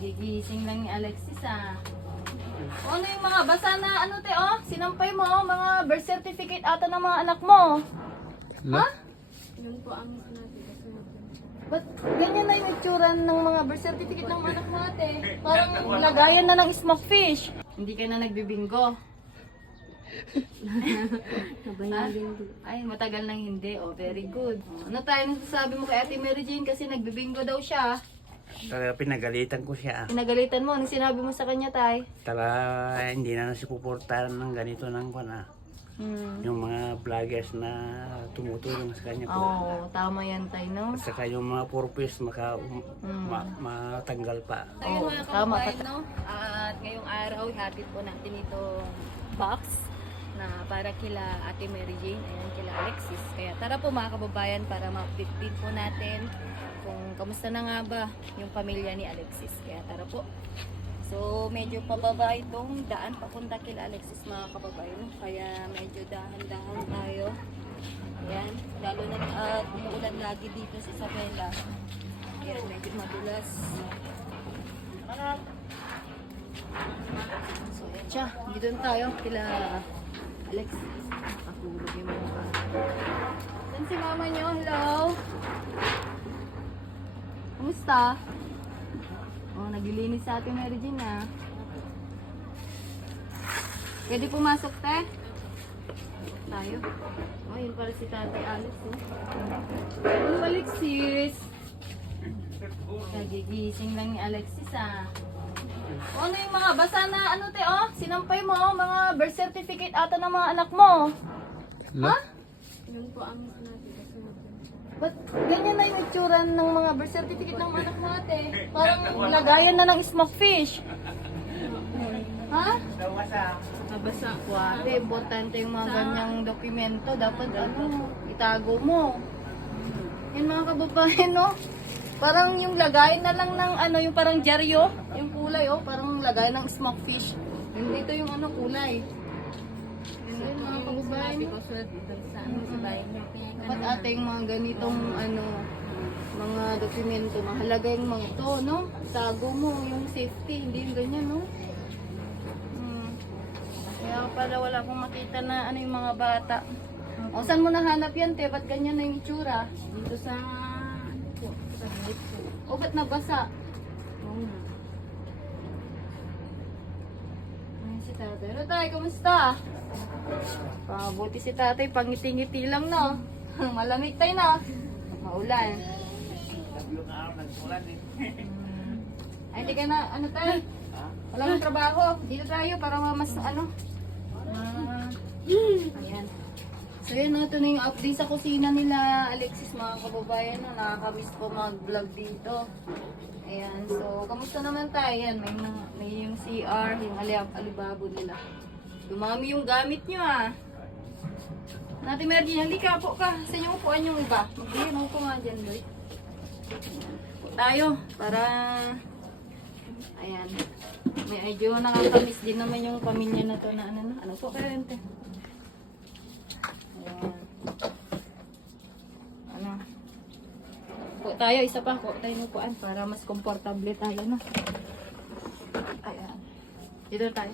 Nagigising lang ni Alexis O, ano yung mga basa na ano te sinampay mo mga birth certificate ata ng mga anak mo. Ha? Yun po ang natin. Ba't ganyan na yung itsura ng mga birth certificate ng mga anak mo ate? Parang lagayan na ng smoke fish. Hindi ka na nagbibinggo. Nabayagin din. Ay, matagal nang hindi. Oh, very good. Ano tayo nasasabi mo kay Ate Mary Jane kasi nagbibingo daw siya? Talaga pinagalitan ko siya. Pinagalitan mo. Anong sinabi mo sa kanya, tay? Talaga hindi na nasipuportahan ng ganito ng kuna. Yung mga vloggers na tumutulong sa kanya po. Oo, tama yan, tay, no? At saka yung mga purpose matanggal pa. Ayun mga kababayan, no? At ngayong araw, hatid po natin itong box na para kila Ate Mary Jane, ayan, kila Alexis. Kaya tara po mga kababayan para ma-update din po natin kung kamusta na nga ba yung pamilya ni Alexis. Kaya tara po. So, medyo pababa itong daan papunta kila Alexis mga kababayan. Kaya medyo dahan-dahan tayo. Ayan, lalo na umuulan lagi dito sa Isabela. Ayan, medyo madulas. So, yan siya. Dito na tayo kila Alexis. Nakatulog yung mga bata. Saan si mama nyo? Hello? Kumusta? Oh, naglilinis sa ating Mary Jane na. Pwede pumasok, te? Tayo. Oh, yun para si Tatay Alex, oh. Hello, Alexis. Nagigising lang ni Alexis, O, ano yung mga basa na ano, te, sinampay mo, mga birth certificate ata ng mga anak mo. Ha? Yun po ang natin. Ba't ganyan na yung itsura ng mga birth certificate ng anak mo ate? Parang lagayan na ng smoke fish. Ha? Nabasa. Ate, importante yung mga ganyang dokumento. Dapat itago mo. Yan mga kababayan, no? Parang yung lagayan na lang ng yung parang dyaryo. Yung kulay, parang lagayan ng smoke fish. Dito yung kulay. Yan mga kababayan, Sabi no? ko sa bahay niyo. Dapat ate yung mga ganitong mga dokumento, mahalaga yung mga ito, no? Tago mo yung safety, hindi yung ganyan, no? Kaya pala wala akong makita na yung mga bata. O, saan mo nahanap yan, te? Ba't ganyan na yung itsura? Dito sa sa gate po. O, ba't nabasa? Oo nga. Ayun si tatay. Pero tay, kumusta? Buti si tatay, pangiti-ngiti lang, no? Malamig tayo, no? Maulan. Ay, di ka na, tayo? Wala nang trabaho. Dito tayo para mas, ayan. So, yun, ito na yung update sa kusina nila, Alexis, mga kababayan, no? Nakakamiss ko mag-vlog dito. Ayan, so, kamusta naman tayo? Ayan, may yung CR, yung alibabo nila. Dumami yung gamit nyo, Nati Merdy, halika po ka. Sa inyo upuan yung iba. Magbigay mo po nga dyan, boy. Tayo, para... Ayan. Medyo nakakamiss din naman yung pamilya na to na ano po kayo yun, te? Ayan. Po tayo, isa pa. Po tayo upuan para mas komportable tayo, no? Ayan. Dito tayo.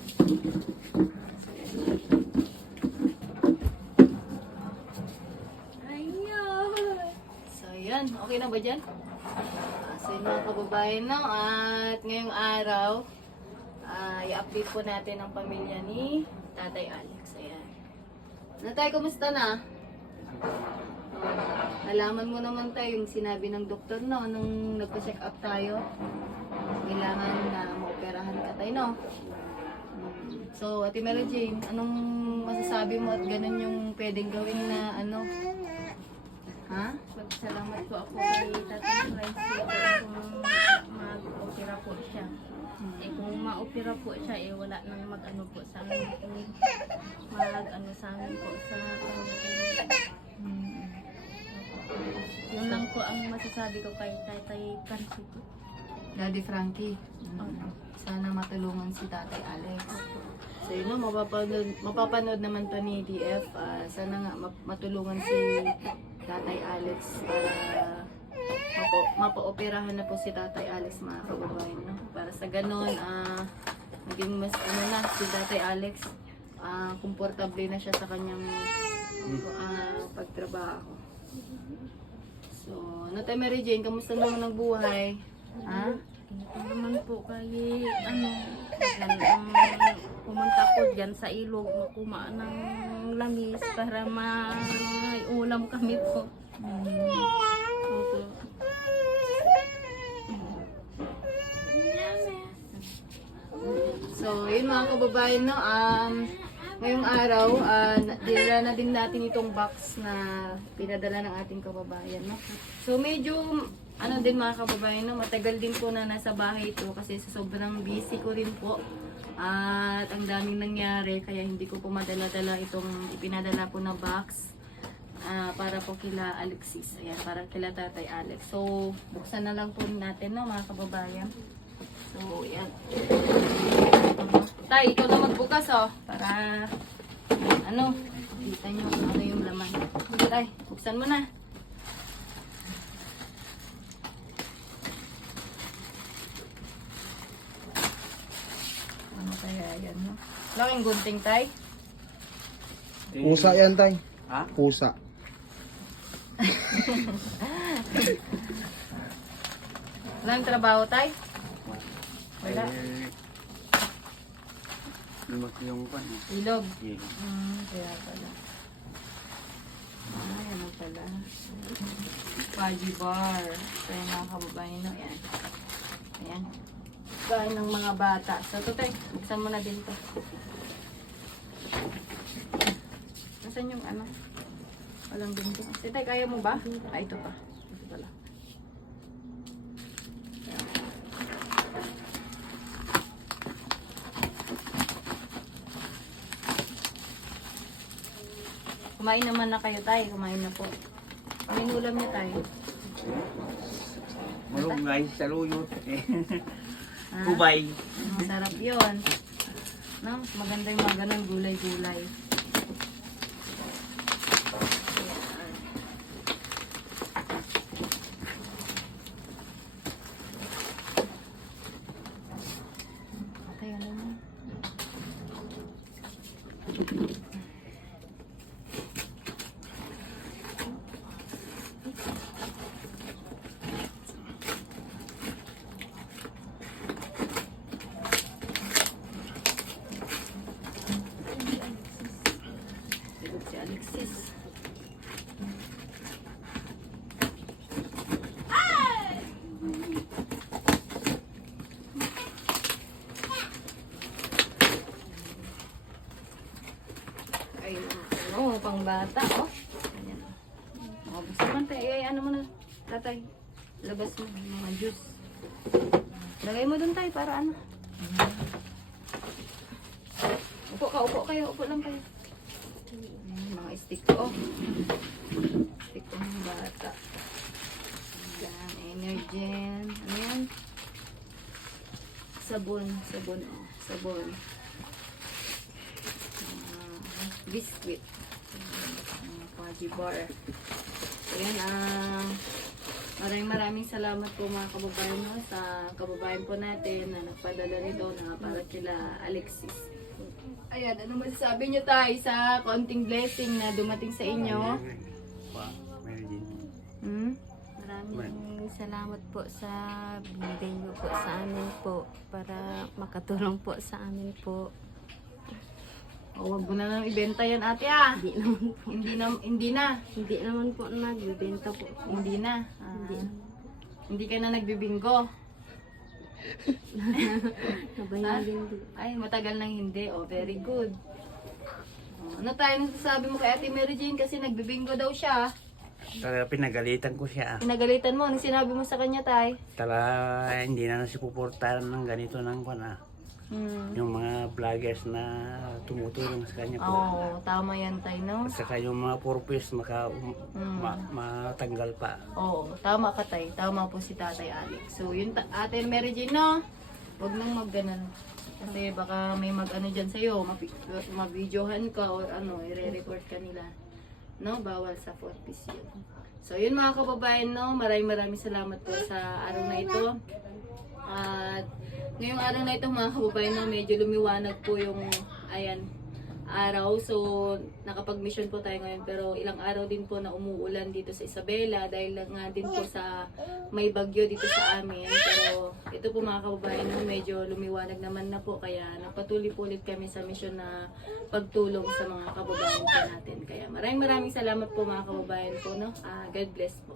So, yan. Okay na ba dyan? So, yun mga kababayan, no? At ngayong araw, i-update po natin ang pamilya ni Tatay Alex. Ayan. Tatay, kumusta na? Nalaman mo naman tayo yung sinabi ng doktor, no? Nung nagpa-check up tayo. Kailangan na maoperahan ka tayo, no? So, Ate Mary Jane, anong masasabi mo at ganun yung pwedeng gawin na Ha? Magsalamat po ako kay Tatay Francis kung mag-opera po siya. Kung ma-opera po siya, wala nang mag-ano po sa amin. Mag-ano sa amin po sa kanya. Yun lang po ang masasabi ko kay Tatay Francis. Daddy Frankie. Sana matulungan si Tatay Alex. So yun, no, mapapanood naman to ni DF. Sana nga matulungan si Tatay Alex para mapa-operahan na po si Tatay Alex, mga kababayan, no? Para sa ganon, naging mas ano na si Tatay Alex, komportable na siya sa kanyang pagtrabaho. So, Tatay Mary Jane, kamusta naman ang buhay? Ha? Ito naman po kay pumunta ko dyan sa ilog, makuma ng lamis para may ulam kami po. Opo. So, yun mga kababayan, no, ngayong araw, dinala na din natin itong box na pinadala ng ating kababayan, no. So, medyo, ano din mga kababayan, no, matagal din po na nasa bahay ito kasi sa sobrang busy ko rin po. At ang daming nangyari, kaya hindi ko po madala-dala itong ipinadala po na box para po kila Alexis. Ayan, para kila Tatay Alex. So, buksan na lang po natin, no, mga kababayan. So, yan. Tay, ikaw na magbukas, oh. Para, ano, kita nyo kung ano yung laman. Sige, tay. Buksan mo na. Ano kaya yan, no? Laking gunting, tay. Pusa yan, tay. Ha? Pusa. Walang trabaho, tay? Wala. Lumaki yung pan. Ilog. Yeah. Kaya pala. Yan pala. Fudgy bar. Kaya mga kababayan, no? Yan. Ayan. Kain ng mga bata. So, ito, tay. Buksan mo na din to. Nasaan yung ano? Walang binding. Sige, tay, kaya mo ba? Ito pa. Ito pala. Kumain naman na kayo, tay. Kumain na po. Ang ulam niya, tay. Malunggay sa luyot. Ha? Kubay. Masarap yun. No? Mas maganda yung mga ganun, gulay-gulay. Tay, ano mo? Sigod si Alexis. Ay, ano, pang bata, oh. Ayan. Oh, basta man tayo. Ay, ano mo na, tatay. Labas mo yung mga juice. Lagay mo dun tayo para ano. Upo ka, upo kayo. Upo lang kayo. Ayan, mga stick ko, oh. Stick ko ng bata. Ayan, Energen. Ano yan? Sabon, sabon, oh. Sabon. Biscuit. Fudgy bar. Ayan, maraming salamat po mga kababayan, no, sa kababayan po natin na nagpadala nito na para kila Alexis. Ayan, ano masasabi nyo tayo sa konting blessing na dumating sa inyo? Mary Jane. Hmm? Maraming salamat po sa binigay niyo po sa amin po para makatulong po sa amin po. O, wag mo na lang ibenta yan, ate, ah. Hindi naman po. Hindi na. Hindi naman po nagbibenta po. Hindi na. Hindi. Hindi ka na nagbibinggo. Nabayan din po. Ay, matagal nang hindi. Oh, very good. Oh, ano tayo nasasabi mo kay Ate Mary Jane kasi nagbibingo daw siya? Talaga pinagalitan ko siya. Pinagalitan mo. Anong sinabi mo sa kanya, tay? Talaga hindi na nasipuportahan ng ganito ng pan. Yung mga vloggers na tumutulong sa kanya po. Oo, tama yan, tay, no? At saka yung mga purpose matanggal pa. Oo, tama ka, tay. Tama po si Tatay Alex. So, yun, Ate Mary Jane, no? Huwag nang magganan. Kasi baka may mag-ano dyan sa'yo, ma-videohan ka o ano, i-re-record ka nila. No? Bawal sa 4 piece yun. So, yun mga kababayan, no? Maraming salamat po sa araw na ito. At ngayong araw na ito mga kababayan, no, medyo lumiwanag po yung araw. So nakapag-mission po tayo ngayon, pero ilang araw din po na umuulan dito sa Isabela dahil nga din po sa may bagyo dito sa amin. Pero ito po mga kababayan, no, medyo lumiwanag naman na po, kaya nagpatuloy po ulit kami sa mission na pagtulong sa mga kababayan po natin. Kaya maraming salamat po mga kababayan po, no. God bless po.